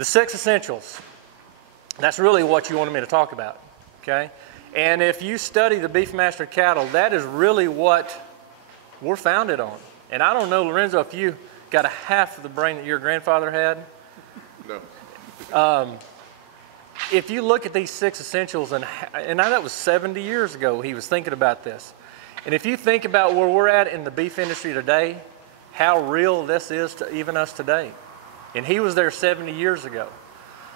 The 6 essentials. That's really what you wanted me to talk about, okay? And if you study the Beefmaster cattle, that is really what we're founded on. And I don't know, Lorenzo, if you got a half of the brain that your grandfather had. No. If you look at these 6 essentials, and that was 70 years ago he was thinking about this. And if you think about where we're at in the beef industry today, how real this is to even us today. And he was there 70 years ago.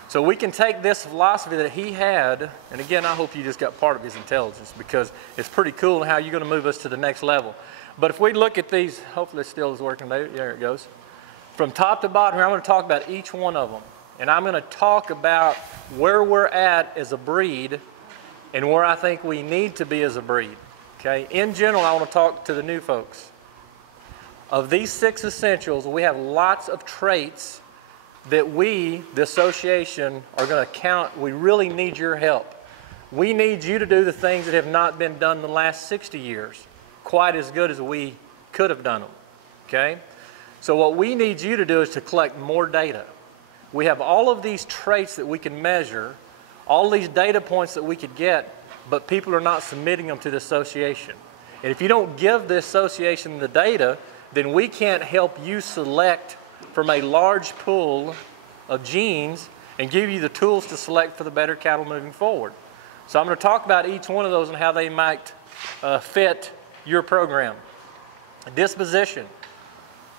So we can take this philosophy that he had, and again, I hope you just got part of his intelligence, because it's pretty cool how you're going to move us to the next level. But if we look at these, hopefully it still is working, there it goes. From top to bottom here, I'm going to talk about each one of them. And I'm going to talk about where we're at as a breed and where I think we need to be as a breed. Okay? In general, I want to talk to the new folks. Of these 6 essentials, we have lots of traits that we, the association, are going to count. We really need your help. We need you to do the things that have not been done in the last 60 years quite as good as we could have done them. Okay? So what we need you to do is to collect more data. We have all of these traits that we can measure, all these data points that we could get, but people are not submitting them to the association. And if you don't give the association the data, then we can't help you select from a large pool of genes and give you the tools to select for the better cattle moving forward. So I'm going to talk about each one of those and how they might fit your program. Disposition.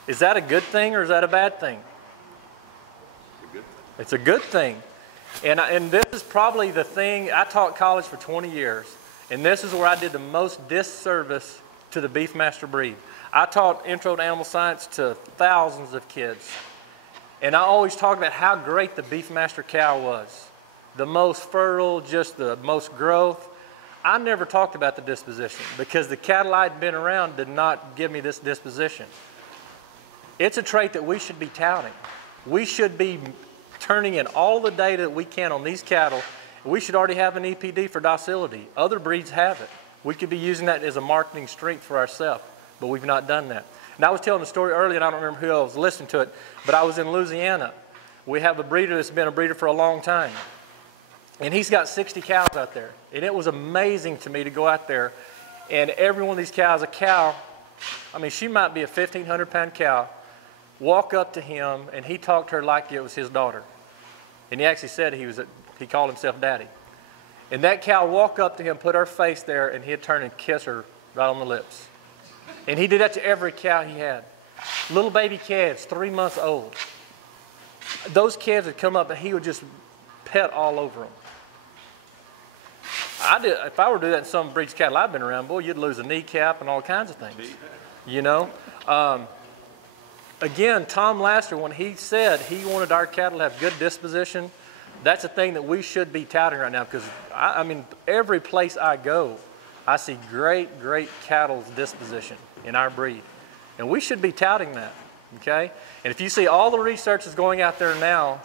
Is that a good thing or is that a bad thing? It's a good thing. And this is probably the thing, I taught college for 20 years, and this is where I did the most disservice to the Beefmaster breed. I taught Intro to Animal Science to thousands of kids, and I always talked about how great the Beefmaster cow was. The most fertile, just the most growth. I never talked about the disposition because the cattle I'd been around did not give me this disposition. It's a trait that we should be touting. We should be turning in all the data that we can on these cattle. We should already have an EPD for docility. Other breeds have it. We could be using that as a marketing strength for ourselves, but we've not done that. And I was telling a story earlier, and I don't remember who I was listening to it, but I was in Louisiana. We have a breeder that's been a breeder for a long time. And he's got 60 cows out there. And it was amazing to me to go out there, and every one of these cows, a cow, I mean, she might be a 1,500-pound cow, walk up to him, and he talked to her like it was his daughter. And he actually said he called himself daddy. And that cow walked up to him, put her face there, and he'd turn and kiss her right on the lips. And he did that to every cow he had. Little baby calves, 3 months old. Those calves would come up, and he would just pet all over them. If I were to do that in some breeds of cattle I've been around, boy, you'd lose a kneecap and all kinds of things. You know? Again, Tom Laster, when he said he wanted our cattle to have good disposition, that's a thing that we should be touting right now, because, I mean, every place I go, I see great, great cattle's disposition in our breed. And we should be touting that, okay? And if you see all the research that's going out there now,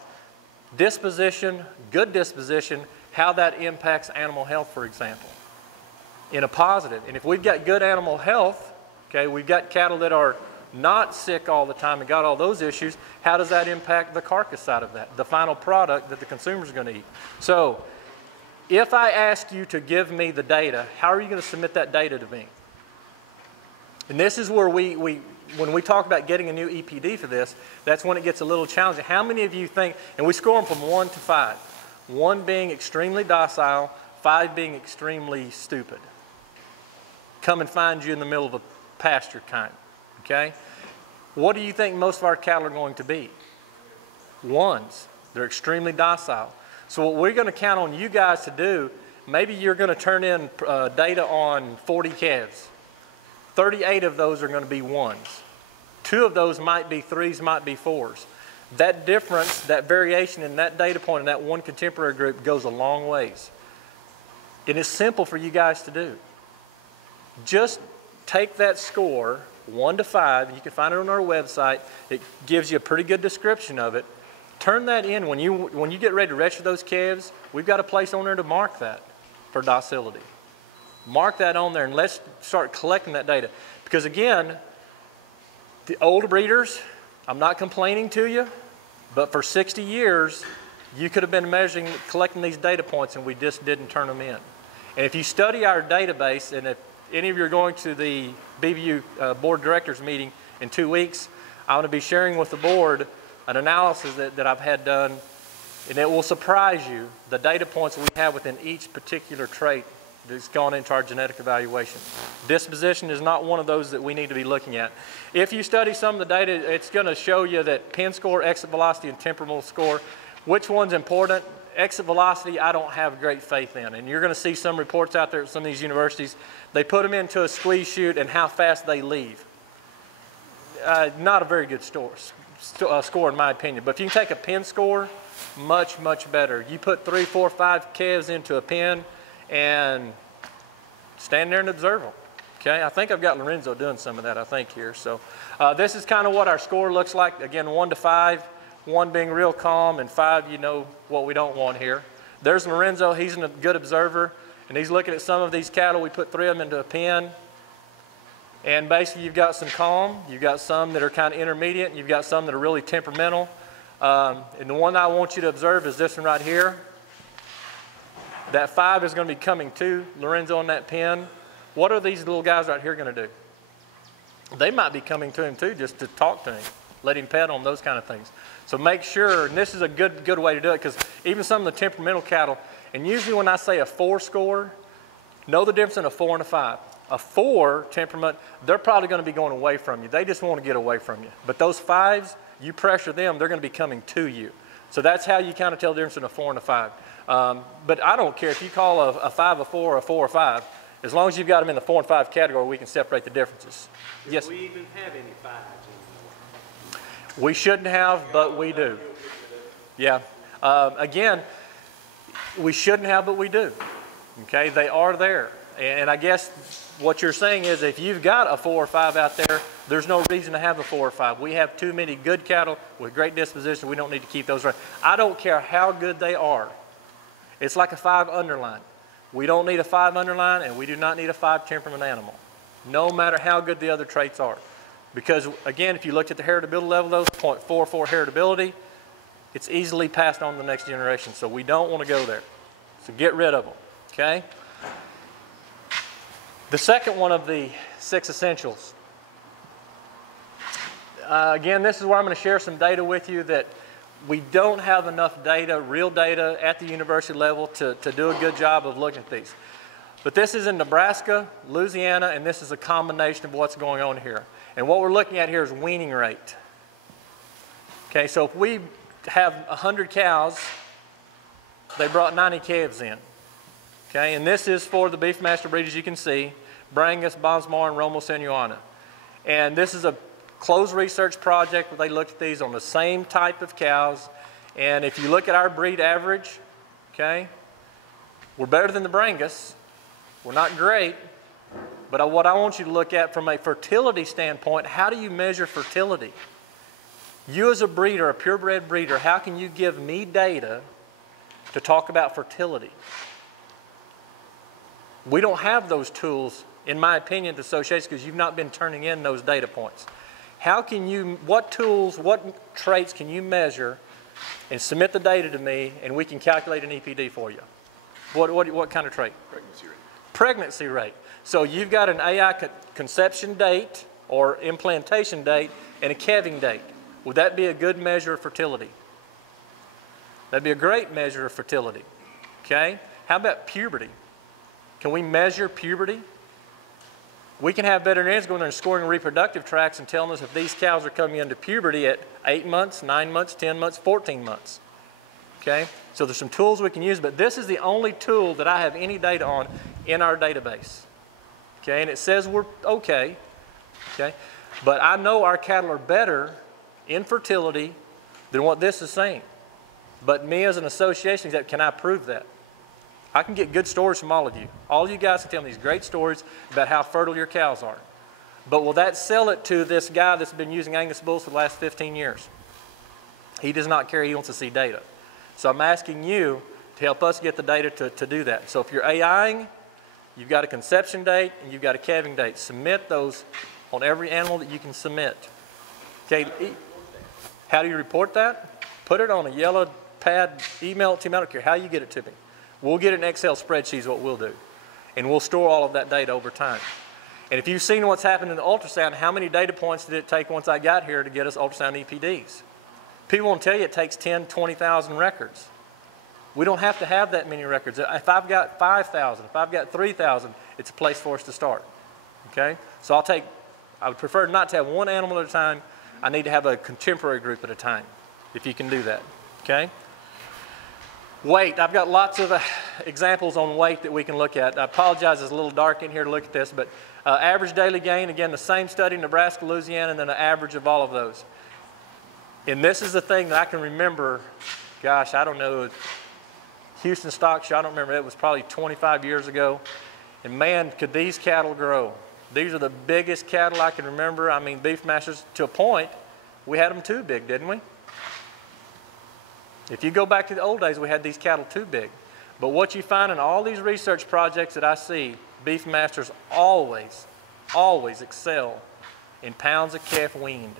disposition, good disposition, how that impacts animal health, for example, in a positive. And if we've got good animal health, okay, we've got cattle that are not sick all the time and got all those issues, how does that impact the carcass side of that, the final product that the consumer is going to eat? So if I ask you to give me the data, how are you going to submit that data to me? And this is where when we talk about getting a new EPD for this, that's when it gets a little challenging. How many of you think, and we score them from 1 to 5, 1 being extremely docile, 5 being extremely stupid. Come and find you in the middle of a pasture kind. Okay? What do you think most of our cattle are going to be? 1s. They're extremely docile. So what we're going to count on you guys to do, maybe you're going to turn in data on 40 calves. 38 of those are going to be 1s. 2 of those might be 3s, might be 4s. That difference, that variation in that data point in that one contemporary group goes a long ways. It is simple for you guys to do. Just take that score, 1 to 5, you can find it on our website. It gives you a pretty good description of it. Turn that in when you get ready to register those calves. We've got a place on there to mark that for docility. Mark that on there and let's start collecting that data. Because again, the older breeders, I'm not complaining to you, But for 60 years, you could have been measuring, collecting these data points, and we just didn't turn them in. And if you study our database, and if any of you are going to the BBU Board of Directors meeting in 2 weeks, I'm going to be sharing with the board an analysis that I've had done, and it will surprise you, the data points we have within each particular trait that's gone into our genetic evaluation. Disposition is not one of those that we need to be looking at. If you study some of the data, it's going to show you that pin score, exit velocity, and temporal score, which one's important? Exit velocity, I don't have great faith in. And you're going to see some reports out there at some of these universities. They put them into a squeeze chute and how fast they leave. Not a very good score in my opinion. But if you can take a pin score, much, much better. You put 3, 4, 5 calves into a pin and stand there and observe them. Okay, I think I've got Lorenzo doing some of that, I think, here. So this is kind of what our score looks like. Again, 1 to 5. 1 being real calm, and 5, you know what we don't want here. There's Lorenzo. He's a good observer, and he's looking at some of these cattle. We put 3 of them into a pen, and basically you've got some calm, you've got some that are kind of intermediate, and you've got some that are really temperamental. And the one I want you to observe is this one right here. That 5 is going to be coming to Lorenzo in that pen. What are these little guys right here going to do? They might be coming to him too, just to talk to him, let him pet on, those kind of things. So make sure, and this is a good way to do it, because even some of the temperamental cattle, and usually when I say a 4 score, know the difference in a 4 and a 5. A 4 temperament, they're probably going to be going away from you. They just want to get away from you. But those 5s, you pressure them, they're going to be coming to you. So that's how you kind of tell the difference in a 4 and a 5. But I don't care if you call a 5 a 4 or a 4 a 5. As long as you've got them in the 4 and 5 category, we can separate the differences. Yes? Do we even have any 5s anymore? We shouldn't have, but we do. Yeah. Again, we shouldn't have, but we do. Okay, they are there. And I guess what you're saying is if you've got a 4 or 5 out there, there's no reason to have a 4 or 5. We have too many good cattle with great disposition. We don't need to keep those around. I don't care how good they are. It's like a 5 underline. We don't need a 5 underline, and we do not need a 5 temperament animal, no matter how good the other traits are. Because, again, if you looked at the heritability level, those 0.44 heritability, it's easily passed on to the next generation. So we don't want to go there. So get rid of them, okay? The second one of the 6 essentials. Again, this is where I'm going to share some data with you that we don't have enough data, real data, at the university level to do a good job of looking at these. But this is in Nebraska, Louisiana, and this is a combination of what's going on here. And what we're looking at here is weaning rate. Okay, so if we have 100 cows, they brought 90 calves in. Okay, and this is for the beef master breeders, you can see, Brangus, Bonsmar, and Romo Senuana. And this is a closed research project where they looked at these on the same type of cows. And if you look at our breed average, okay, we're better than the Brangus. We're not great. But what I want you to look at from a fertility standpoint, how do you measure fertility? You as a breeder, a purebred breeder, how can you give me data to talk about fertility? We don't have those tools, in my opinion, to associations because you've not been turning in those data points. How can you, what tools, what traits can you measure and submit the data to me and we can calculate an EPD for you? What kind of trait? Pregnancy rate. Pregnancy rate. So you've got an AI conception date or implantation date and a calving date. Would that be a good measure of fertility? That'd be a great measure of fertility. Okay? How about puberty? Can we measure puberty? We can have veterinarians going there and scoring reproductive tracts and telling us if these cows are coming into puberty at 8 months, 9 months, 10 months, 14 months. Okay? So there's some tools we can use, but this is the only tool that I have any data on in our database. Okay? And it says we're okay. Okay? But I know our cattle are better in fertility than what this is saying. But me as an association exec, can I prove that? I can get good stories from all of you. All of you guys can tell me these great stories about how fertile your cows are. But will that sell it to this guy that's been using Angus bulls for the last 15 years? He does not care. He wants to see data. So I'm asking you to help us get the data to do that. So if you're AIing, you've got a conception date and you've got a calving date. Submit those on every animal that you can submit. Okay. How do you report that? Put it on a yellow pad, email it to me, I don't care how you get it to me. We'll get an Excel spreadsheet is what we'll do. And we'll store all of that data over time. And if you've seen what's happened in the ultrasound, how many data points did it take once I got here to get us ultrasound EPDs? People won't tell you it takes 10, 20,000 records. We don't have to have that many records. If I've got 5,000, if I've got 3,000, it's a place for us to start. Okay? So I would prefer not to have one animal at a time. I need to have a contemporary group at a time, if you can do that. Okay? Weight, I've got lots of examples on weight that we can look at. I apologize, it's a little dark in here to look at this, but average daily gain, again, the same study, Nebraska, Louisiana, and then an average of all of those. And this is the thing that I can remember, gosh, I don't know, Houston Stock Show, I don't remember, it was probably 25 years ago. And man, could these cattle grow. These are the biggest cattle I can remember. I mean, Beefmasters, to a point, we had them too big, didn't we? If you go back to the old days, we had these cattle too big. But what you find in all these research projects that I see, Beefmasters always, always excel in pounds of calf weaned.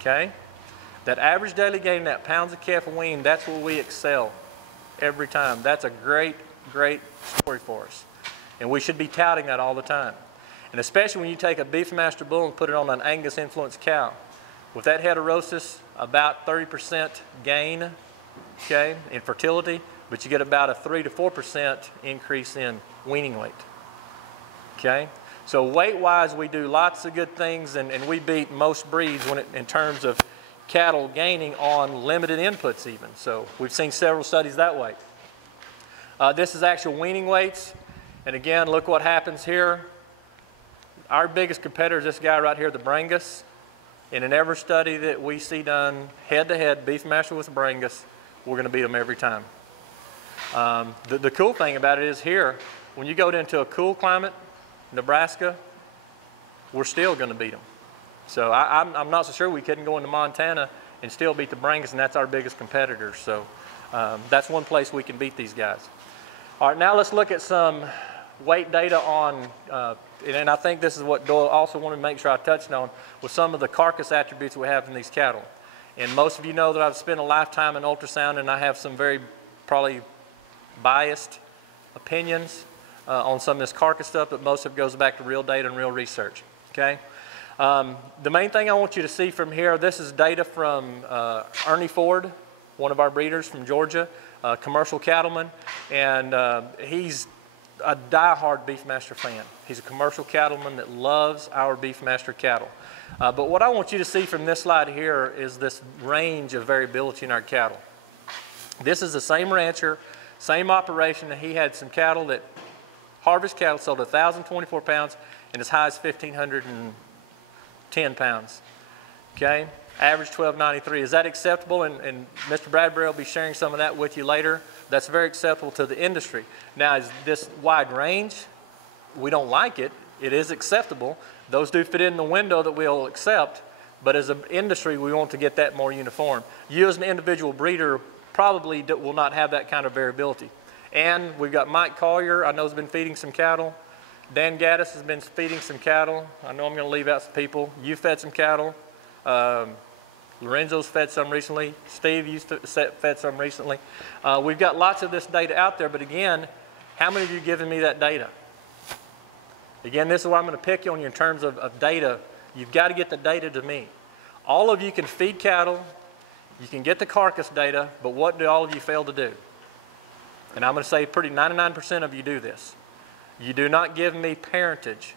Okay? That average daily gain, that pounds of calf weaned, that's where we excel every time. That's a great, great story for us. And we should be touting that all the time. And especially when you take a Beefmaster bull and put it on an Angus influenced cow. With that heterosis, about 30% gain, okay, in fertility, but you get about a 3 to 4% increase in weaning weight. Okay? So weight-wise, we do lots of good things, and we beat most breeds in terms of cattle gaining on limited inputs even. So we've seen several studies that way. This is actual weaning weights. And again, look what happens here. Our biggest competitor is this guy right here, the Brangus. And in every study that we see done head-to-head, Beefmaster with Brangus, we're going to beat them every time. The cool thing about it is here, when you go into a cool climate, Nebraska, we're still going to beat them. So I'm not so sure we couldn't go into Montana and still beat the Brangus, and that's our biggest competitor. So that's one place we can beat these guys. All right, now let's look at some weight data on, and I think this is what Doyle also wanted to make sure I touched on, with some of the carcass attributes we have in these cattle. And most of you know that I've spent a lifetime in ultrasound, and I have some very probably biased opinions on some of this carcass stuff, but most of it goes back to real data and real research. Okay? The main thing I want you to see from here, this is data from Ernie Ford, one of our breeders from Georgia, commercial cattleman, and he's a die-hard Beefmaster fan. He's a commercial cattleman that loves our Beefmaster cattle. But what I want you to see from this slide here is this range of variability in our cattle. This is the same rancher, same operation, and he had some cattle that, harvest cattle, sold 1,024 pounds and as high as 1,510 pounds. Okay? Average 1293. Is that acceptable? And Mr. Bradbury will be sharing some of that with you later. That's very acceptable to the industry. Now, is this wide range? We don't like it. It is acceptable. Those do fit in the window that we'll accept, but as an industry, we want to get that more uniform. You as an individual breeder probably will not have that kind of variability. And we've got Mike Collier, I know, has been feeding some cattle. Dan Gaddis has been feeding some cattle. I know I'm going to leave out some people. You fed some cattle. Lorenzo's fed some recently. Steve, you fed some recently. We've got lots of this data out there, but again, how many of you given me that data? Again, this is where I'm going to pick you on you in terms of data. You've got to get the data to me. All of you can feed cattle. You can get the carcass data, but what do all of you fail to do? And I'm going to say pretty 99% of you do this. You do not give me parentage.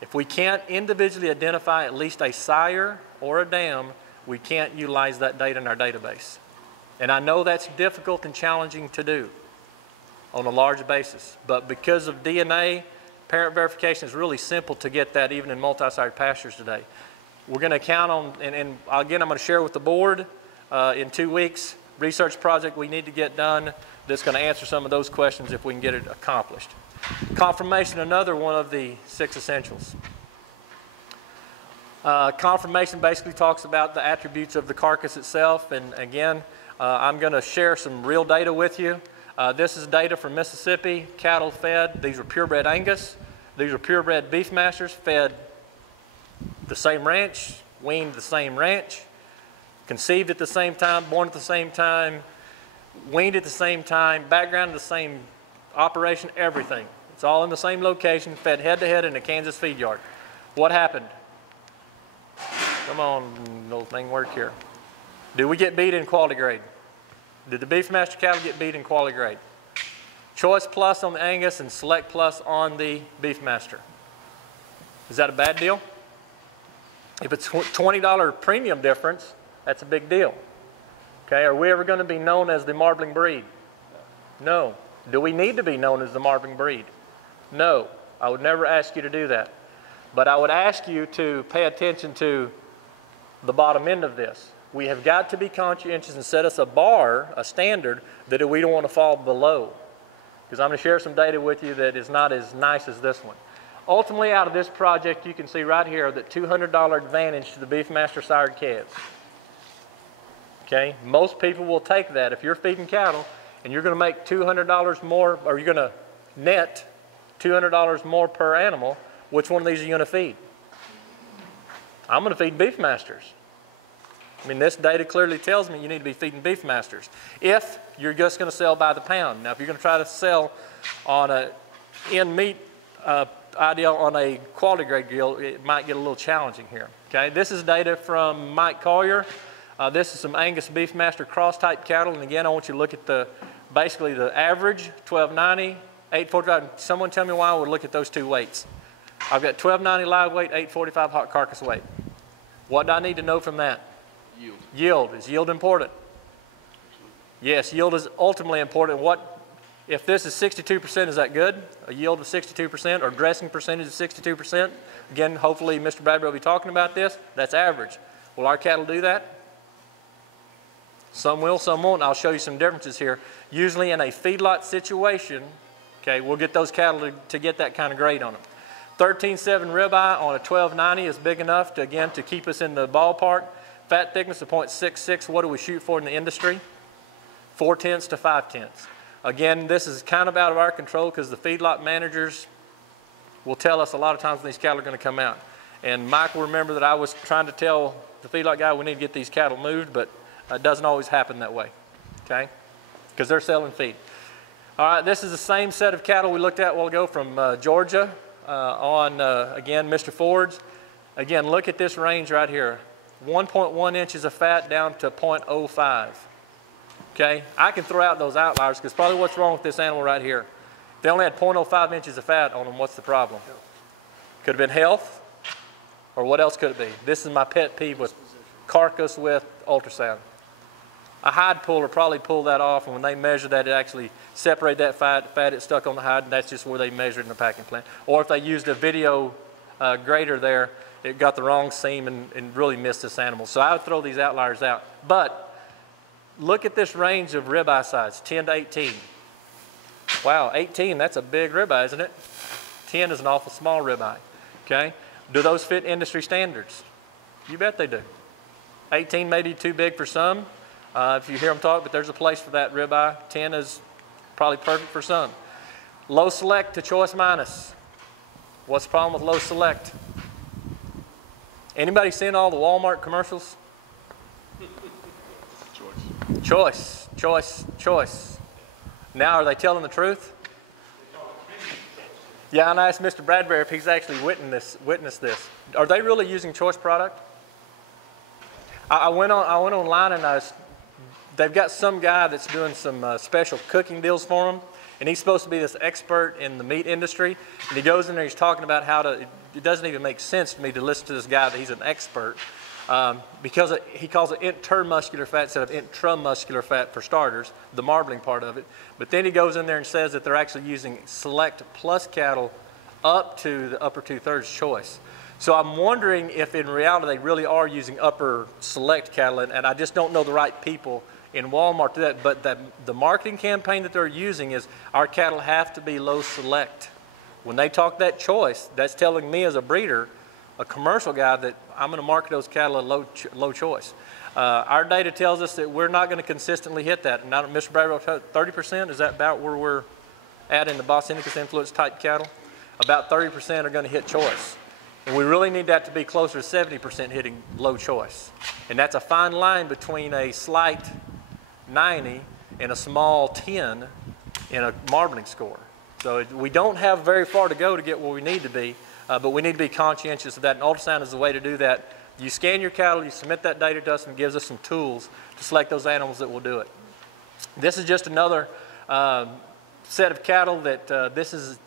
If we can't individually identify at least a sire or a dam, we can't utilize that data in our database. And I know that's difficult and challenging to do on a large basis, but because of DNA, parent verification is really simple to get that even in multi-sire pastures today. We're going to count on, and again, I'm going to share with the board in 2 weeks, research project we need to get done that's going to answer some of those questions if we can get it accomplished. Confirmation, another one of the 6 essentials. Confirmation basically talks about the attributes of the carcass itself, and again, I'm going to share some real data with you. This is data from Mississippi, cattle fed. These are purebred Angus. These are purebred Beefmasters fed the same ranch, weaned the same ranch. conceived at the same time, born at the same time, weaned at the same time, background in the same operation, everything. It's all in the same location, fed head to head in a Kansas feed yard. What happened? Come on, little thing work here. Did we get beat in quality grade? Did the Beefmaster cattle get beat in quality grade? Choice Plus on the Angus and Select Plus on the Beefmaster. Is that a bad deal? If it's $20 premium difference, that's a big deal. Okay, are we ever going to be known as the marbling breed? No. Do we need to be known as the marbling breed? No. I would never ask you to do that. But I would ask you to pay attention to the bottom end of this. We have got to be conscientious and set us a bar, a standard, that we don't want to fall below. Because I'm going to share some data with you that is not as nice as this one. Ultimately, out of this project, you can see right here that $200 advantage to the Beefmaster sired calves. Okay, most people will take that. If you're feeding cattle and you're going to make $200 more, or you're going to net $200 more per animal, which one of these are you going to feed? I'm going to feed Beefmasters. I mean, this data clearly tells me you need to be feeding Beefmasters if you're just going to sell by the pound. Now, if you're going to try to sell on a in-meat ideal on a quality grade deal, it might get a little challenging here. Okay, this is data from Mike Collier. This is some Angus Beefmaster cross type cattle, and again, I want you to look at basically the average, 1290, 845. Someone tell me why I would look at those two weights. I've got 1290 live weight, 845 hot carcass weight. What do I need to know from that? Yield. Yield. Is yield important? Yes, yield is ultimately important. If this is 62%, is that good? A yield of 62% or dressing percentage of 62%? Again, hopefully Mr. Bradbury will be talking about this. That's average. Will our cattle do that? Some will, some won't. I'll show you some differences here. Usually in a feedlot situation, okay, we'll get those cattle to get that kind of grade on them. 13.7 ribeye on a 1290 is big enough to, again, to keep us in the ballpark. Fat thickness of 0.66, what do we shoot for in the industry? 0.4 to 0.5. Again, this is kind of out of our control because the feedlot managers will tell us a lot of times when these cattle are going to come out. And Mike will remember that I was trying to tell the feedlot guy we need to get these cattle moved, but it doesn't always happen that way, okay? Because they're selling feed. All right, this is the same set of cattle we looked at a while ago from Georgia again, Mr. Ford's. Again, look at this range right here. 1.1 inches of fat down to 0.05. Okay, I can throw out those outliers because probably what's wrong with this animal right here. If they only had 0.05 inches of fat on them, what's the problem? Could have been health, or what else could it be? This is my pet peeve with carcass with ultrasound. A hide puller probably pulled that off, and when they measured that, it actually separated that fat it stuck on the hide, and that's just where they measured in the packing plant. Or if they used a video grader there, it got the wrong seam and really missed this animal. So I would throw these outliers out. But look at this range of ribeye size, 10 to 18. Wow, 18, that's a big ribeye, isn't it? 10 is an awful small ribeye, okay? Do those fit industry standards? You bet they do. 18 may be too big for some, if you hear them talk, but there's a place for that ribeye. 10 is probably perfect for some. Low select to choice minus. What's the problem with low select? Anybody seen all the Walmart commercials? Choice, choice, choice. Now, are they telling the truth? Yeah, and I asked Mr. Bradbury if he's actually witnessed this. Are they really using choice product? I went online and they've got some guy that's doing some special cooking deals for them, and he's supposed to be this expert in the meat industry. And he goes in there, he's talking about how to. It doesn't even make sense to me to listen to this guy that he's an expert. Because he calls it intermuscular fat instead of intramuscular fat for starters, the marbling part of it. But then he goes in there and says that they're actually using Select Plus cattle up to the upper 2/3 choice. So I'm wondering if in reality they really are using upper Select cattle, and I just don't know the right people in Walmart to that. But the marketing campaign that they're using is our cattle have to be low Select. When they talk that choice, that's telling me as a breeder, a commercial guy, that I'm going to market those cattle at low choice. Our data tells us that we're not going to consistently hit that. And Mr. Bradbury, 30%, is that about where we're at in the Boston Indicus influence type cattle? About 30% are going to hit choice. And we really need that to be closer to 70% hitting low choice. And that's a fine line between a slight 90 and a small 10 in a marbling score. So we don't have very far to go to get where we need to be, but we need to be conscientious of that. And ultrasound is the way to do that. You scan your cattle, you submit that data to us, and it gives us some tools to select those animals that will do it. This is just another set of cattle that this is,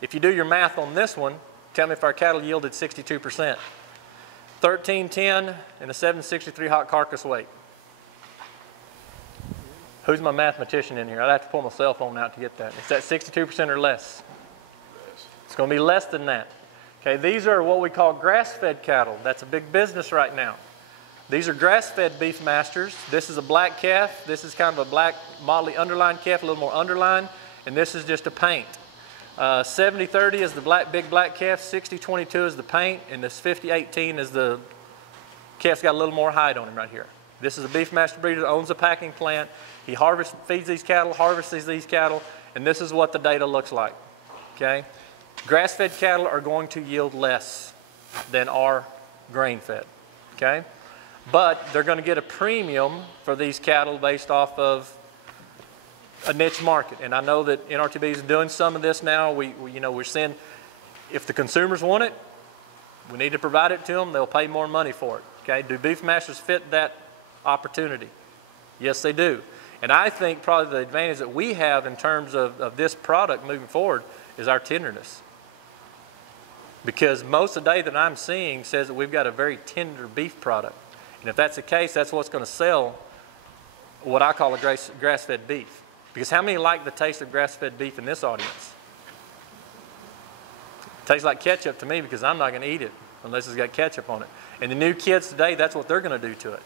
if you do your math on this one, tell me if our cattle yielded 62%. 1310 and a 763 hot carcass weight. Who's my mathematician in here? I'd have to pull my cell phone out to get that. Is that 62% or less? It's going to be less than that. Okay, these are what we call grass-fed cattle. That's a big business right now. These are grass-fed beef masters. This is a black calf. This is kind of a black motley underlined calf, a little more underlined, and this is just a paint. 70-30 is the big black calf, 60-22 is the paint, and this 50-18 is the calf's got a little more height on him right here. This is a beef master breeder that owns a packing plant. He feeds these cattle, harvests these cattle, and this is what the data looks like. Okay? Grass-fed cattle are going to yield less than our grain-fed. Okay? But they're going to get a premium for these cattle based off of a niche market. And I know that NRTB is doing some of this now. We're seeing if the consumers want it, we need to provide it to them. They'll pay more money for it. Okay? Do beef masters fit that opportunity? Yes, they do. And I think probably the advantage that we have in terms of this product moving forward is our tenderness. Because most of the data that I'm seeing says that we've got a very tender beef product. And if that's the case, that's what's going to sell what I call a grass-fed beef. Because how many like the taste of grass-fed beef in this audience? It tastes like ketchup to me because I'm not going to eat it unless it's got ketchup on it. And the new kids today, that's what they're going to do to it.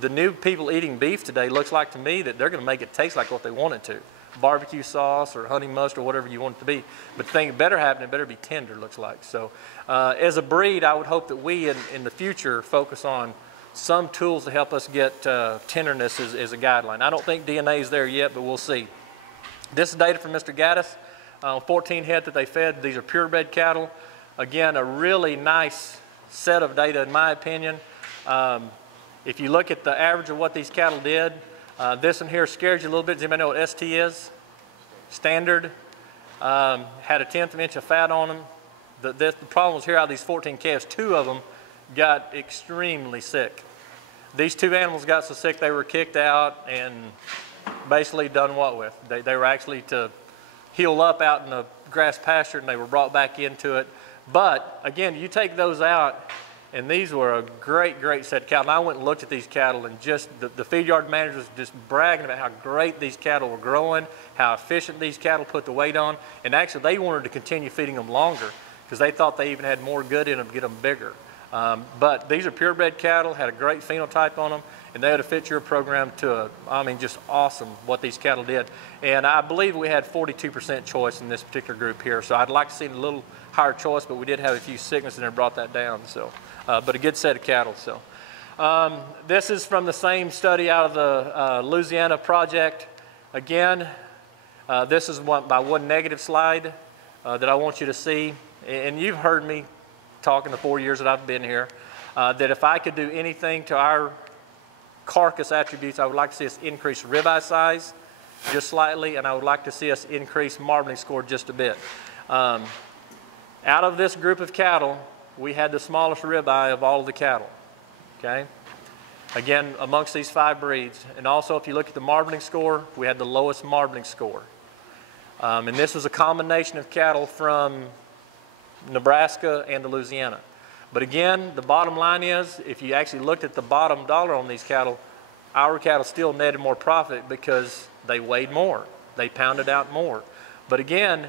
The new people eating beef today looks like to me that they're going to make it taste like what they want it to. Barbecue sauce or honey mustard or whatever you want it to be. But the thing that better happen, it better be tender, looks like. So as a breed, I would hope that we in the future focus on some tools to help us get tenderness as a guideline. I don't think DNA is there yet, but we'll see. This is data from Mr. Gaddis, 14 head that they fed. These are purebred cattle. Again, a really nice set of data in my opinion. If you look at the average of what these cattle did, this one here scares you a little bit. Does anybody know what ST is? Standard. Had a 1/10 of an inch of fat on them. The problem was here out of these 14 calves, 2 of them got extremely sick. These 2 animals got so sick they were kicked out and basically done what with? They were actually to heal up out in the grass pasture and they were brought back into it. But again, you take those out, and these were a great, great set of cattle. And I went and looked at these cattle, and just the feed yard manager was just bragging about how great these cattle were growing, how efficient these cattle put the weight on. And actually, they wanted to continue feeding them longer because they thought they even had more good in them to get them bigger. But these are purebred cattle, had a great phenotype on them, and they would have fit your program to just awesome what these cattle did. And I believe we had 42% choice in this particular group here. So I'd like to see a little higher choice, but we did have a few sicknesses and it brought that down. So, but a good set of cattle. So, this is from the same study out of the Louisiana project. Again, this is my one negative slide that I want you to see. And you've heard me talking the 4 years that I've been here, that if I could do anything to our carcass attributes, I would like to see us increase ribeye size just slightly, and I would like to see us increase marbling score just a bit. Out of this group of cattle, we had the smallest ribeye of all of the cattle, okay? Again, amongst these 5 breeds. And also, if you look at the marbling score, we had the lowest marbling score. And this was a combination of cattle from Nebraska and Louisiana. But again, the bottom line is, if you actually looked at the bottom dollar on these cattle, our cattle still netted more profit because they weighed more. They pounded out more. But again,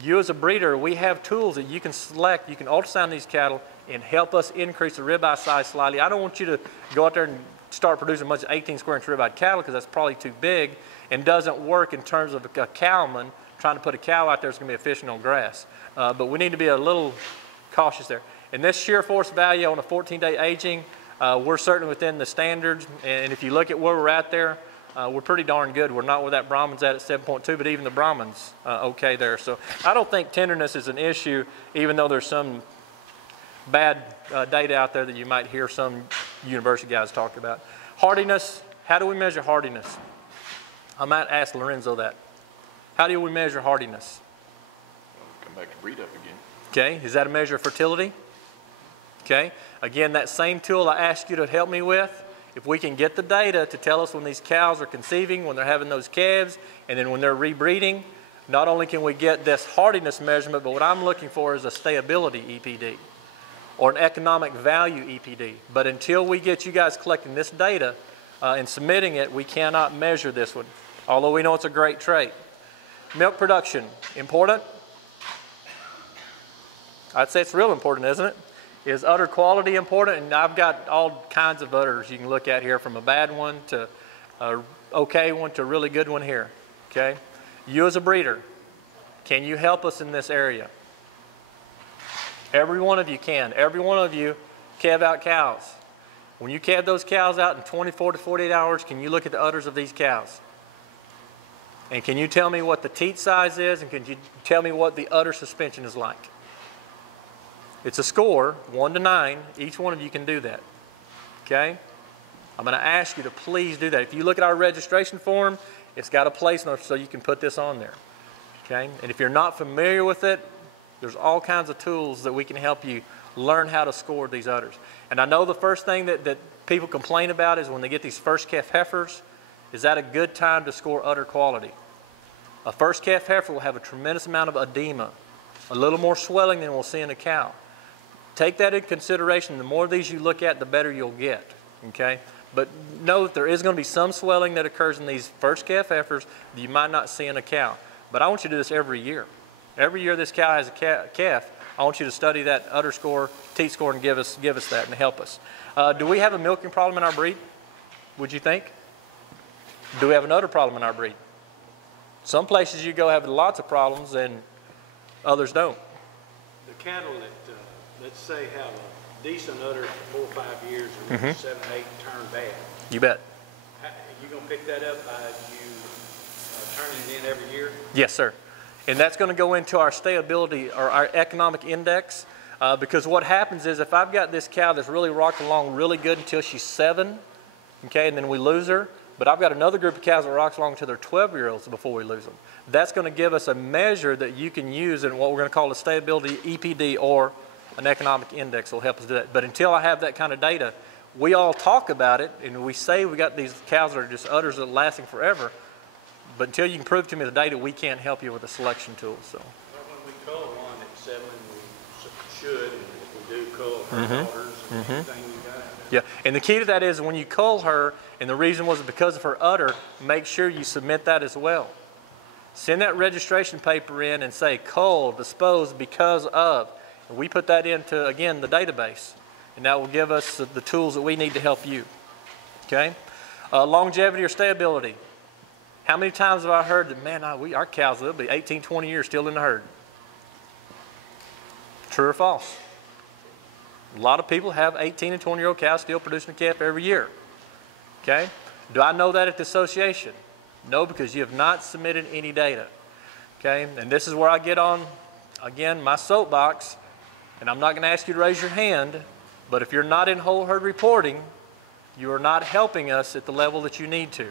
you as a breeder, we have tools that you can select. You can ultrasound these cattle and help us increase the ribeye size slightly. I don't want you to go out there and start producing a bunch of 18 square inch ribeye cattle because that's probably too big and doesn't work in terms of a cowman. Trying to put a cow out there is going to be efficient on grass. But we need to be a little cautious there. And this shear force value on a 14-day aging, we're certainly within the standards. And if you look at where we're at there, we're pretty darn good. We're not where that Brahman's at 7.2, but even the Brahman's okay there. So I don't think tenderness is an issue, even though there's some bad data out there that you might hear some university guys talk about. Hardiness, how do we measure hardiness? I might ask Lorenzo that. How do we measure hardiness? Come back to breed up again. Okay, is that a measure of fertility? Okay, again, that same tool I asked you to help me with, if we can get the data to tell us when these cows are conceiving, when they're having those calves, and then when they're rebreeding, not only can we get this hardiness measurement, but what I'm looking for is a stability EPD or an economic value EPD. But until we get you guys collecting this data and submitting it, we cannot measure this one, although we know it's a great trait. Milk production, important? I'd say it's real important, isn't it? Is udder quality important? And I've got all kinds of udders you can look at here, from a bad one to a okay one to a really good one here, okay? You as a breeder, can you help us in this area? Every one of you can. Every one of you calve out cows. When you calve those cows out in 24 to 48 hours, can you look at the udders of these cows? And can you tell me what the teat size is, and can you tell me what the udder suspension is like? It's a score, 1 to 9. Each one of you can do that, okay? I'm going to ask you to please do that. If you look at our registration form, it's got a place number so you can put this on there, okay? And if you're not familiar with it, there's all kinds of tools that we can help you learn how to score these udders. And I know the first thing that people complain about is when they get these first calf heifers, is that a good time to score udder quality? A first calf heifer will have a tremendous amount of edema, a little more swelling than we'll see in a cow. Take that into consideration. The more of these you look at, the better you'll get, okay? But know that there is going to be some swelling that occurs in these first calf heifers that you might not see in a cow. But I want you to do this every year. Every year this cow has a calf, I want you to study that udder score, teat score, and give us that and help us. Do we have a milking problem in our breed, would you think? Do we have an udder problem in our breed? Some places you go have lots of problems and others don't. The cattle that, let's say, have a decent udder for 4 or 5 years and then 7 or 8 turn bad. You bet. You gonna pick that up by you turning it in every year? Yes, sir. And that's going to go into our stability or our economic index, because what happens is if I've got this cow that's really rocking along really good until she's 7, okay, and then we lose her, but I've got another group of cows that rocks along until they're 12-year-olds before we lose them. That's going to give us a measure that you can use in what we're going to call a stability EPD or an economic index will help us do that. But until I have that kind of data, we all talk about it and we say we got these cows that are just udders that are lasting forever. But until you can prove to me the data, we can't help you with a selection tool. So. Well, when we cull one at 7, we should, and if we do cull her daughters and everything you got. Yeah, and the key to that is when you cull her, and the reason was because of her udder, make sure you submit that as well. Send that registration paper in and say cull, disposed because of. And we put that into, again, the database. And that will give us the tools that we need to help you. Okay? Longevity or stability. How many times have I heard that, man, our cows, they'll be 18, 20 years still in the herd? True or false? A lot of people have 18 and 20-year-old cows still producing a calf every year. Okay? Do I know that at the association? No, because you have not submitted any data. Okay? And this is where I get on, again, my soapbox. And I'm not going to ask you to raise your hand, but if you're not in whole herd reporting, you are not helping us at the level that you need to.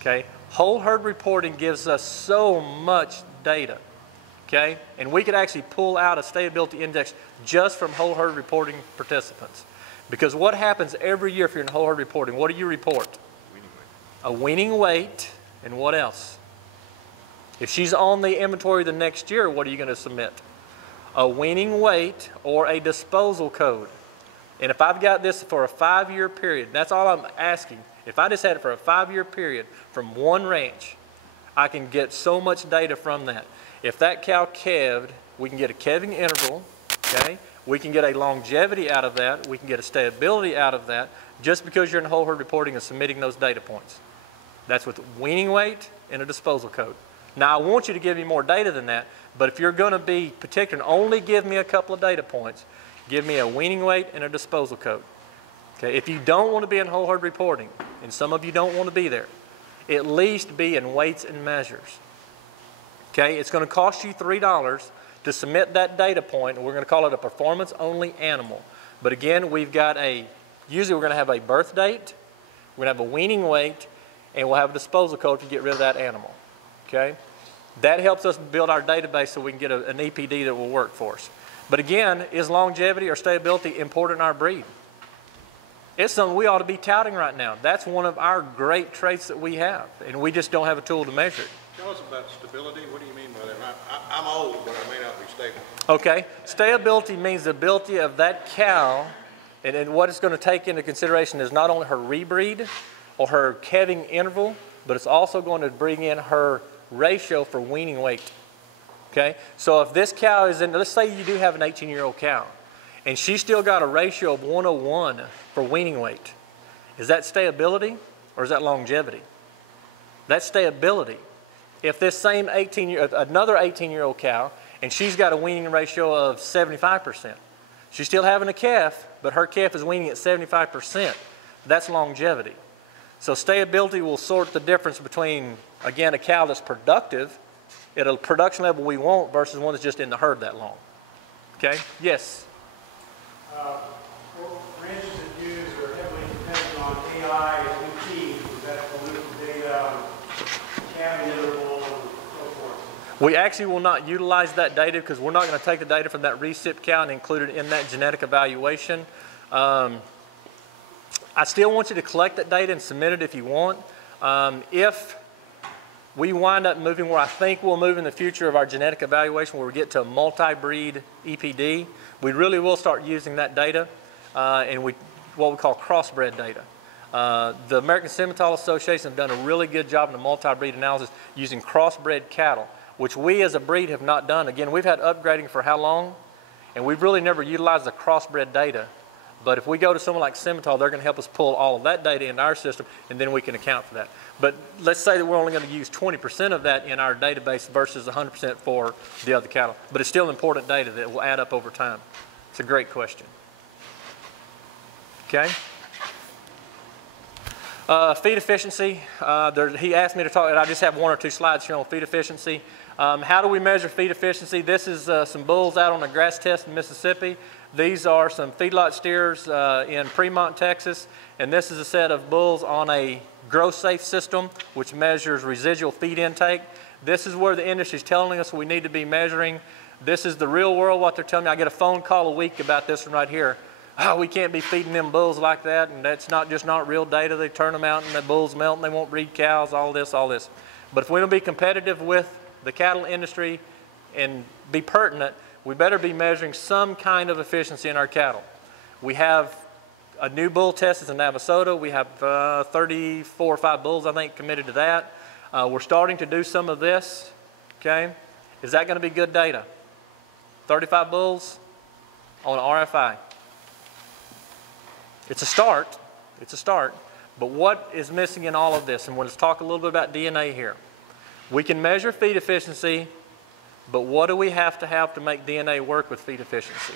Okay? Whole herd reporting gives us so much data, okay? And we could actually pull out a stability index just from whole herd reporting participants. Because what happens every year if you're in whole herd reporting? What do you report? Weaning weight. A weaning weight, and what else? If she's on the inventory the next year, what are you going to submit? A weaning weight or a disposal code. And if I've got this for a 5-year period, that's all I'm asking. If I just had it for a 5-year period from one ranch, I can get so much data from that. If that cow calved, we can get a calving interval, okay? We can get a longevity out of that. We can get a stability out of that just because you're in whole herd reporting and submitting those data points. That's with weaning weight and a disposal code. Now, I want you to give me more data than that, but if you're going to be particular and only give me a couple of data points, give me a weaning weight and a disposal code. Okay, if you don't want to be in whole herd reporting, and some of you don't want to be there, at least be in weights and measures. Okay, it's going to cost you $3 to submit that data point, and we're going to call it a performance-only animal. But again, we've got usually we're going to have a birth date, we're going to have a weaning weight, and we'll have a disposal code to get rid of that animal. Okay, that helps us build our database so we can get an EPD that will work for us. But again, is longevity or stability important in our breed? It's something we ought to be touting right now. That's one of our great traits that we have, and we just don't have a tool to measure it. Tell us about stability. What do you mean by that? I'm old, but I may not be stable. Okay, stability means the ability of that cow, and what it's going to take into consideration is not only her rebreed or her calving interval, but it's also going to bring in her ratio for weaning weight. Okay, so if this cow is in, let's say you do have an 18-year-old cow, and she's still got a ratio of 101 for weaning weight. Is that stability or is that longevity? That's stability. If this same another 18-year-old cow, and she's got a weaning ratio of 75%, she's still having a calf, but her calf is weaning at 75%. That's longevity. So stability will sort the difference between, again, a cow that's productive at a production level we want versus one that's just in the herd that long. Okay? Yes? Ranches that use are heavily dependent on AI and UT, that pollute data, calving interval, and so forth. We actually will not utilize that data because we're not going to take the data from that recip cow and include it in that genetic evaluation. I still want you to collect that data and submit it if you want. If we wind up moving where I think we'll move in the future of our genetic evaluation, where we get to a multi-breed EPD, we really will start using that data and what we call crossbred data. The American Simmental Association have done a really good job in the multi-breed analysis using crossbred cattle, which we as a breed have not done. Again, we've had upgrading for how long? And we've really never utilized the crossbred data. But if we go to someone like Simmental, they're going to help us pull all of that data into our system, and then we can account for that. But let's say that we're only going to use 20% of that in our database versus 100% for the other cattle. But it's still important data that will add up over time. It's a great question. Okay. Feed efficiency. He asked me to talk, and I just have one or two slides here on feed efficiency. How do we measure feed efficiency? This is some bulls out on a grass test in Mississippi. These are some feedlot steers in Fremont, Texas, and this is a set of bulls on a grow safe system, which measures residual feed intake. This is where the industry is telling us we need to be measuring. This is the real world, what they're telling me. I get a phone call a week about this one right here. Oh, we can't be feeding them bulls like that, and that's not real data. They turn them out, and the bulls melt, and they won't breed cows, all this. But if we want to be competitive with the cattle industry and be pertinent, we better be measuring some kind of efficiency in our cattle. We have a new bull test in Navasota. We have 34 or 5 bulls, I think, committed to that. We're starting to do some of this, okay? Is that going to be good data? 35 bulls on RFI. It's a start. It's a start. But what is missing in all of this? And let's talk a little bit about DNA here. We can measure feed efficiency, but what do we have to make DNA work with feed efficiency?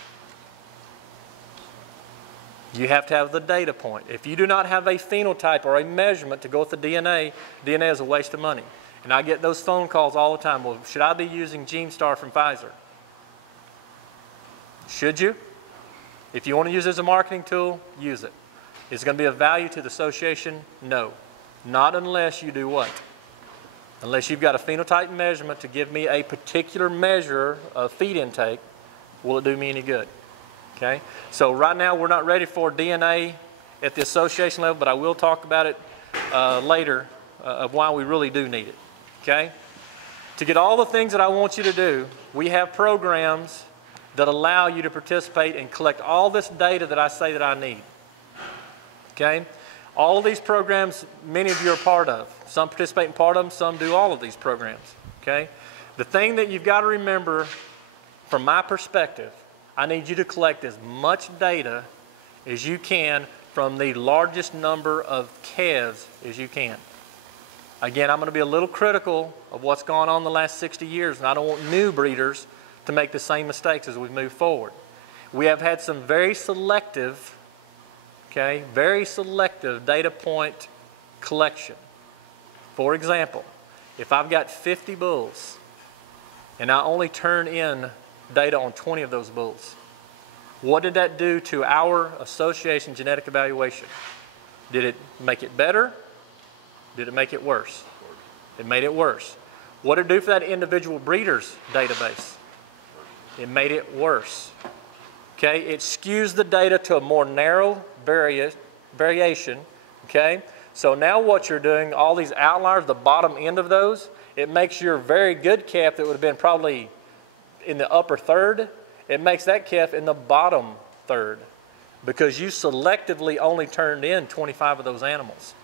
You have to have the data point. If you do not have a phenotype or a measurement to go with the DNA, DNA is a waste of money. And I get those phone calls all the time. Well, should I be using GeneStar from Pfizer? Should you? If you want to use it as a marketing tool, use it. Is it going to be of value to the association? No. Not unless you do what? Unless you've got a phenotype measurement to give me a particular measure of feed intake, will it do me any good? Okay? So right now we're not ready for DNA at the association level, but I will talk about it later of why we really do need it. Okay? To get all the things that I want you to do, we have programs that allow you to participate and collect all this data that I say that I need. Okay? All of these programs, many of you are part of. Some participate in part of them, some do all of these programs. Okay? The thing that you've got to remember, from my perspective, I need you to collect as much data as you can from the largest number of calves as you can. Again, I'm going to be a little critical of what's gone on the last 60 years, and I don't want new breeders to make the same mistakes as we move forward. We have had some very selective, very selective data point collection. For example, if I've got 50 bulls and I only turn in data on 20 of those bulls, what did that do to our association genetic evaluation? Did it make it better? Did it make it worse? It made it worse. What did it do for that individual breeder's database? It made it worse. Okay, it skews the data to a more narrow variation. Okay, so now what you're doing, all these outliers, the bottom end of those, it makes your very good calf that would have been probably in the upper third, it makes that calf in the bottom third because you selectively only turned in 25 of those animals.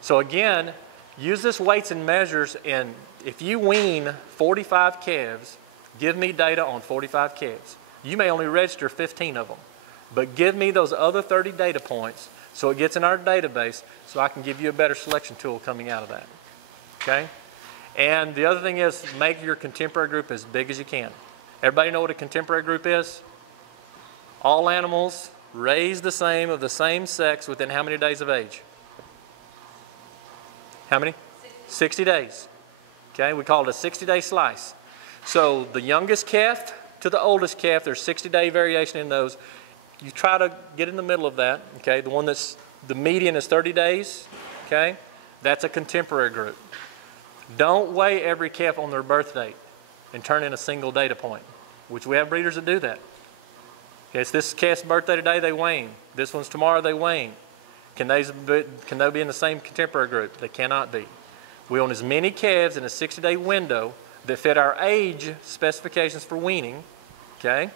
So again, use this weights and measures, and if you wean 45 calves, give me data on 45 calves. You may only register 15 of them, but give me those other 30 data points so it gets in our database so I can give you a better selection tool coming out of that. Okay? And the other thing is make your contemporary group as big as you can. Everybody know what a contemporary group is? All animals raised the same of the same sex within how many days of age? How many? 60 days. Okay, we call it a 60-day slice. So the youngest calf to the oldest calf, there's 60-day variation in those. You try to get in the middle of that. Okay, the one that's the median is 30 days. Okay, that's a contemporary group. Don't weigh every calf on their birth date and turn in a single data point, which we have breeders that do that. Okay, it's this calf's birthday today, they wean. This one's tomorrow, they wean. Can they be in the same contemporary group? They cannot be. We own as many calves in a 60-day window that fit our age specifications for weaning. Okay?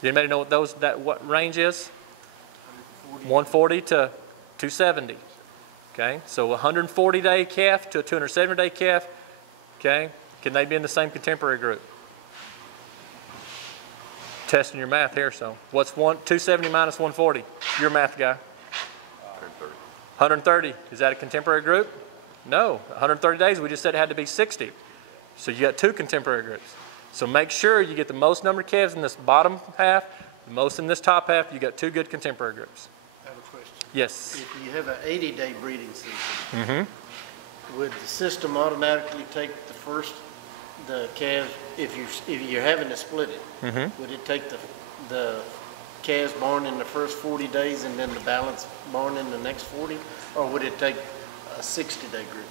Does anybody know what range is? 140 to 270. Okay? So a 140-day calf to a 270-day calf. Okay? Can they be in the same contemporary group? Testing your math here, so. What's 270 minus 140? Your math guy. 130. Is that a contemporary group? No. 130 days, we just said it had to be 60. So you got two contemporary groups. So make sure you get the most number of calves in this bottom half, the most in this top half. You got two good contemporary groups. I have a question. Yes. If you have an 80-day breeding season, would the system automatically take the calves, if you're having to split it, would it take the calves born in the first 40 days and then the balance born in the next 40? Or would it take a 60-day group?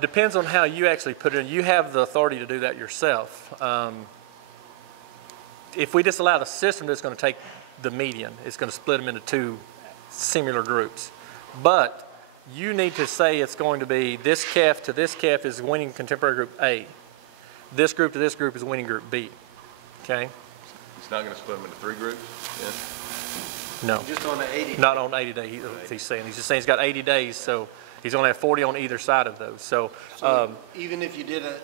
Depends on how you actually put it in. You have the authority to do that yourself. If we just allow the system, it's going to take the median. It's going to split them into two similar groups. But you need to say it's going to be this calf to this calf is winning contemporary group A. This group to this group is winning group B. Okay? It's not going to split them into three groups? Yeah. No. Just on the 80? Not on 80 days, he's saying. He's just saying he's got 80 days, so he's going to have 40 on either side of those. So even if you did a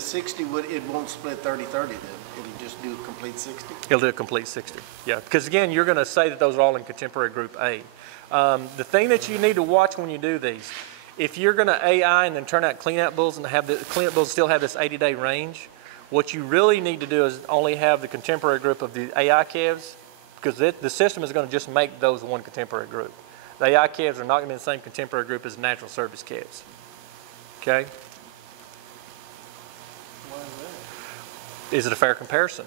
60, it won't split 30-30 then? It'll just do a complete 60? He'll do a complete 60. Yeah, because again, you're going to say that those are all in contemporary group A. The thing that you need to watch when you do these, if you're going to AI and then turn out clean-out bulls and have the clean-out bulls still have this 80-day range, what you really need to do is only have the contemporary group of the AI calves, because the system is going to just make those one contemporary group. The AI calves are not going to be in the same contemporary group as natural service calves. Okay? Why is that? Is it a fair comparison?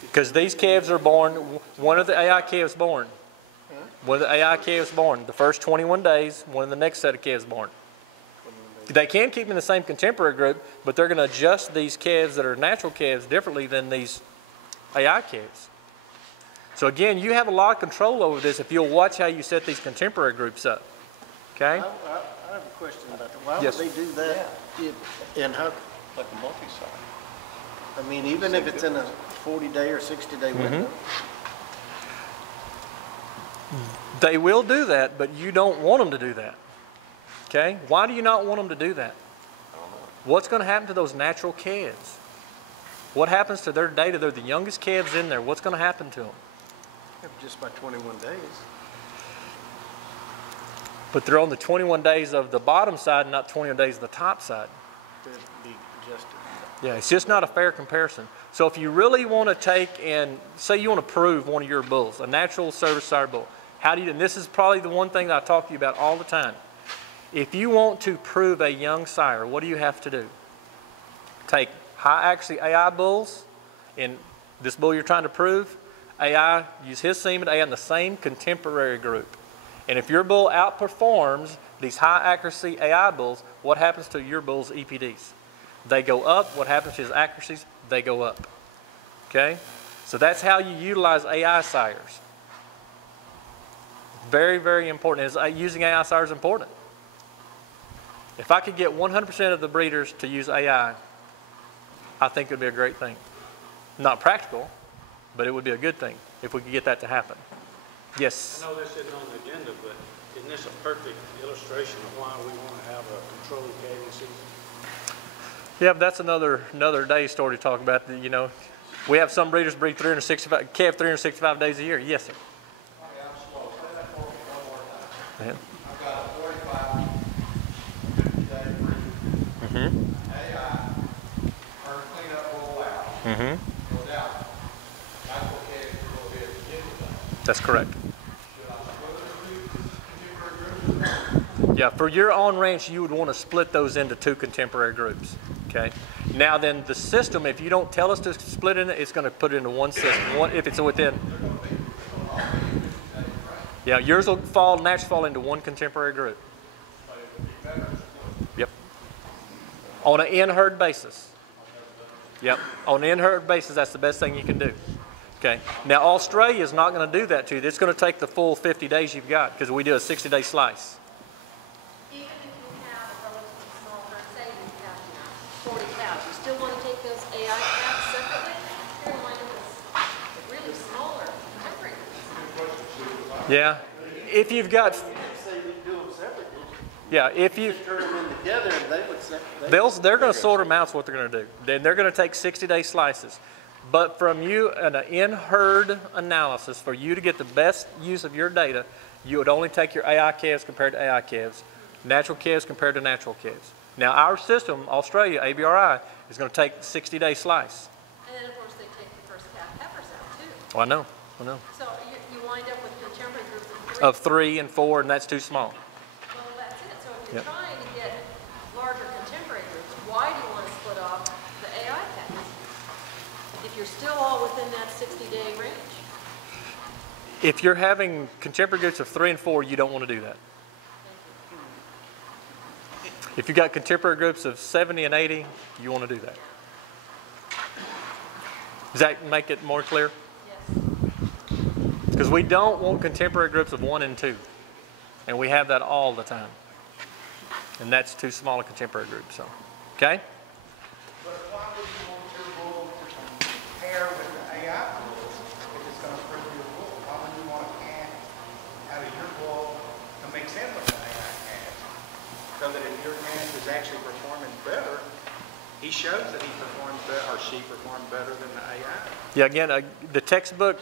Because these calves are born, one of the AI calves born. One of the AI calves born, the first 21 days, one of the next set of calves born. They can keep them in the same contemporary group, but they're going to adjust these calves that are natural calves differently than these AI calves. So again, you have a lot of control over this if you'll watch how you set these contemporary groups up. Okay? I have a question about that. Why Yes. would they do that? And how, Like a multi-site. I mean, even if it's in a 40-day or 60-day window? They will do that, but you don't want them to do that. Okay? Why do you not want them to do that? What's going to happen to those natural calves? What happens to their data? They're the youngest calves in there. What's going to happen to them? Just by 21 days. But they're on the 21 days of the bottom side, not 21 days of the top side. To be adjusted. Yeah, it's just not a fair comparison. So if you really want to take and say you want to prove one of your bulls, a natural service sire bull, How do you, and this is probably the one thing that I talk to you about all the time. If you want to prove a young sire, what do you have to do? Take high accuracy AI bulls, in this bull you're trying to prove, AI, use his semen AI in the same contemporary group. And if your bull outperforms these high accuracy AI bulls, what happens to your bull's EPDs? They go up. What happens to his accuracies? They go up. Okay? So that's how you utilize AI sires. Very, very important. Using AI sires is important. If I could get 100% of the breeders to use AI, I think it would be a great thing. Not practical, but it would be a good thing if we could get that to happen. Yes? I know this isn't on the agenda, but isn't this a perfect illustration of why we want to have a controlled calving season? Yeah, but that's another day story to talk about. You know, we have some breeders breed 365, calve 365 days a year. Yes, sir. Okay, I'm slow. Say that for me one more time. Go ahead. I've got a 45, 50-day breed. AI, turn cleanup roll out. No doubt. Natural calves are going to be a begin with that. That's correct. Should I split it into contemporary groups? Yeah, for your own ranch, you would want to split those into 2 contemporary groups. Okay. Now then, the system, if you don't tell us to split it, it's going to put it into one system. One, if it's within. Yeah, yours will naturally fall into 1 contemporary group. Yep. On an in-herd basis. Yep. On an in-herd basis, that's the best thing you can do. Okay. Now, Australia is not going to do that to you. It's going to take the full 50 days you've got because we do a 60-day slice. Even if you have a relatively small herd, say you have 40 cows, you still want to take those AI calves separately? You're going to wind up with really smaller contemporary groups. Yeah. If you've got, Say we do them separately. yeah, if you, Turn them in together and they would separate. they're going to sort them out. Is what they're going to do. Then they're going to take 60-day slices. But from you, an in-herd analysis, for you to get the best use of your data, you would only take your AI calves compared to AI calves, natural calves compared to natural calves. Now, our system, Australia, ABRI, is going to take 60-day slice. And then, of course, they take the first calf heifers out, too. Oh, I know. So you wind up with contemporary groups Of 3 and 4, and that's too small. Well, that's it. So if you're Yep. trying to get larger contemporary groups, why do you want to split off the AI calves? If you're still all within that 60-day range. If you're having contemporary groups of 3 and 4, you don't want to do that. If you've got contemporary groups of 70 and 80, you want to do that. Does that make it more clear? Yes. Because we don't want contemporary groups of 1 and 2. And we have that all the time. And that's too small a contemporary group. So, okay? But why would you want your bull to pair with the AI bulls if it's going to prove your bull? Why would you want a calf out of your bull to mix in with the AI calf? So that if your calf is actually performing better, he shows that he performs better or she performed better than the AI. Yeah, again, the textbook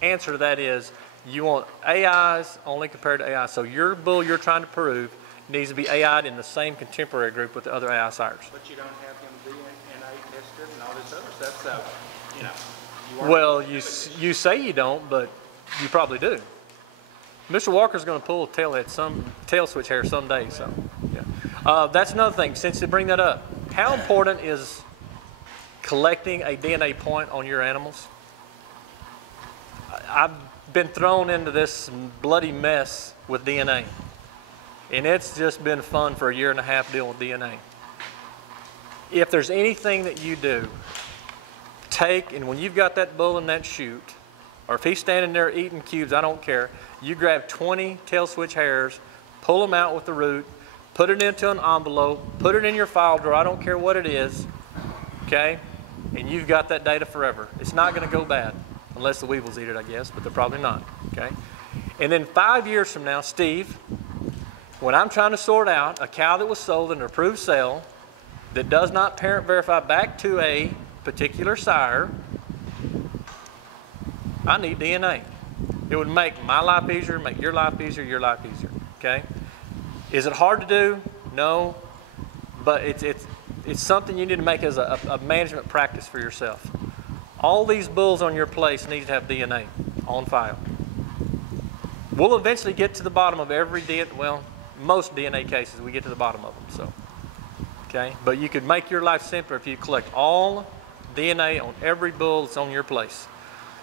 answer to that is you want AIs only compared to AI. So your bull you're trying to prove needs to be AI'd in the same contemporary group with the other AI sires. But you don't have him DNA tested and all this other stuff, so, you know. You aren't- Well, you say you don't, but you probably do. Mr. Walker's going to pull tail switch hair someday. So, yeah. That's another thing. Since you bring that up, how important is collecting a DNA point on your animals? I've been thrown into this bloody mess with DNA, and it's just been fun for a year and a half dealing with DNA. If there's anything that you do, and when you've got that bull in that chute, or if he's standing there eating cubes, I don't care, you grab 20 tail switch hairs, pull them out with the root, put it into an envelope, put it in your file drawer, I don't care what it is, okay? And you've got that data forever. It's not going to go bad, unless the weevils eat it, I guess, but they're probably not, okay? And then 5 years from now, Steve, when I'm trying to sort out a cow that was sold in an approved sale that does not parent verify back to a particular sire, I need DNA. It would make my life easier, make your life easier, okay? Is it hard to do? No, but it's something you need to make as a management practice for yourself. All these bulls on your place need to have DNA on file. We'll eventually get to the bottom of every DNA, well, most DNA cases, we get to the bottom of them, so. Okay, but you could make your life simpler if you collect all DNA on every bull that's on your place.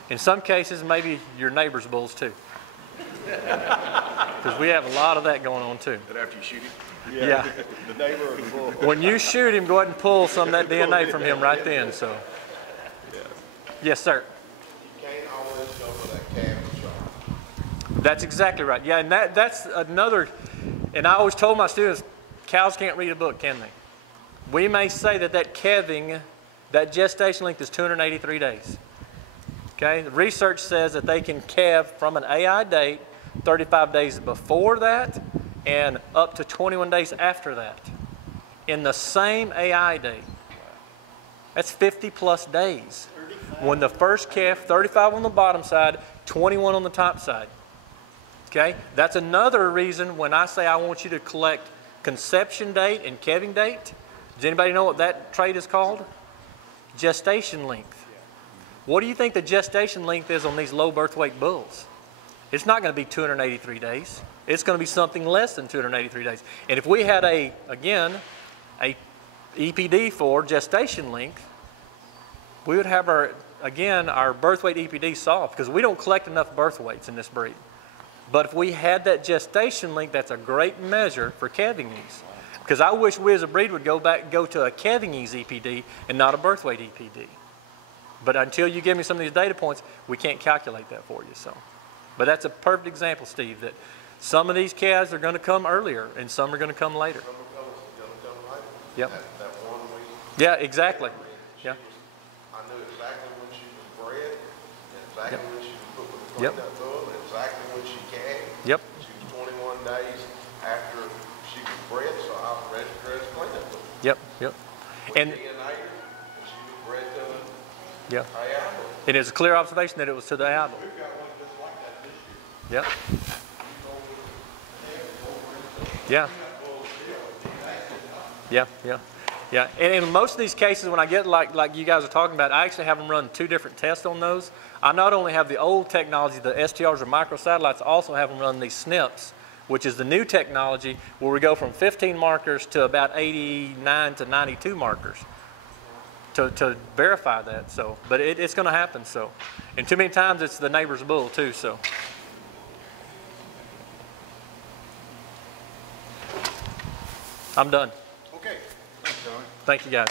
In some cases, maybe your neighbor's bulls too. Because we have a lot of that going on too. But after you shoot him? Yeah. The neighbor or the bull? When you shoot him, go ahead and pull some of that DNA from him right then, so. Yes, sir. You can't always go for that calf and shot. That's exactly right. Yeah, and that's another, and I always told my students, cows can't read a book, can they? We may say that calving, that gestation length is 283 days. Okay, the research says that they can calve from an AI date 35 days before that and up to 21 days after that in the same AI date. That's 50 plus days. When the first calf, 35 on the bottom side, 21 on the top side. Okay, that's another reason when I say I want you to collect conception date and calving date. Does anybody know what that trait is called? Gestation length. What do you think the gestation length is on these low birth weight bulls? It's not going to be 283 days. It's going to be something less than 283 days. And if we had again, a EPD for gestation length, we would have our birth weight EPD solved because we don't collect enough birth weights in this breed. But if we had that gestation length, that's a great measure for calving ease. Because I wish we as a breed would go to a calving ease EPD and not a birth weight EPD. But until you give me some of these data points, we can't calculate that for you. So, but that's a perfect example, Steve, that some of these calves are going to come earlier and some are going to come later. Some are gonna come later. Yep. That 1 week. Yeah, exactly. Yeah. I knew exactly when she was bred, and exactly when she was put with the Yep. cleaned up bull, and exactly when she calved. Yep. She was 21 days after she was bred, so I was ready for her to clean up bull. Yep. Yep. With And DNA, and she was bred to the yeah, AI bull. it is a clear observation that it was to the apple. We've got one just like that this year. Yep. Yeah. Yeah, yeah, yeah. And in most of these cases, when I get like you guys are talking about, I actually have them run 2 different tests on those. I not only have the old technology, the STRs or microsatellites, I also have them run these SNPs, which is the new technology where we go from 15 markers to about 89 to 92 markers to verify that. So, but it's going to happen. So, and too many times it's the neighbor's bull too. So. I'm done. Okay. Thanks, John. Thank you, guys.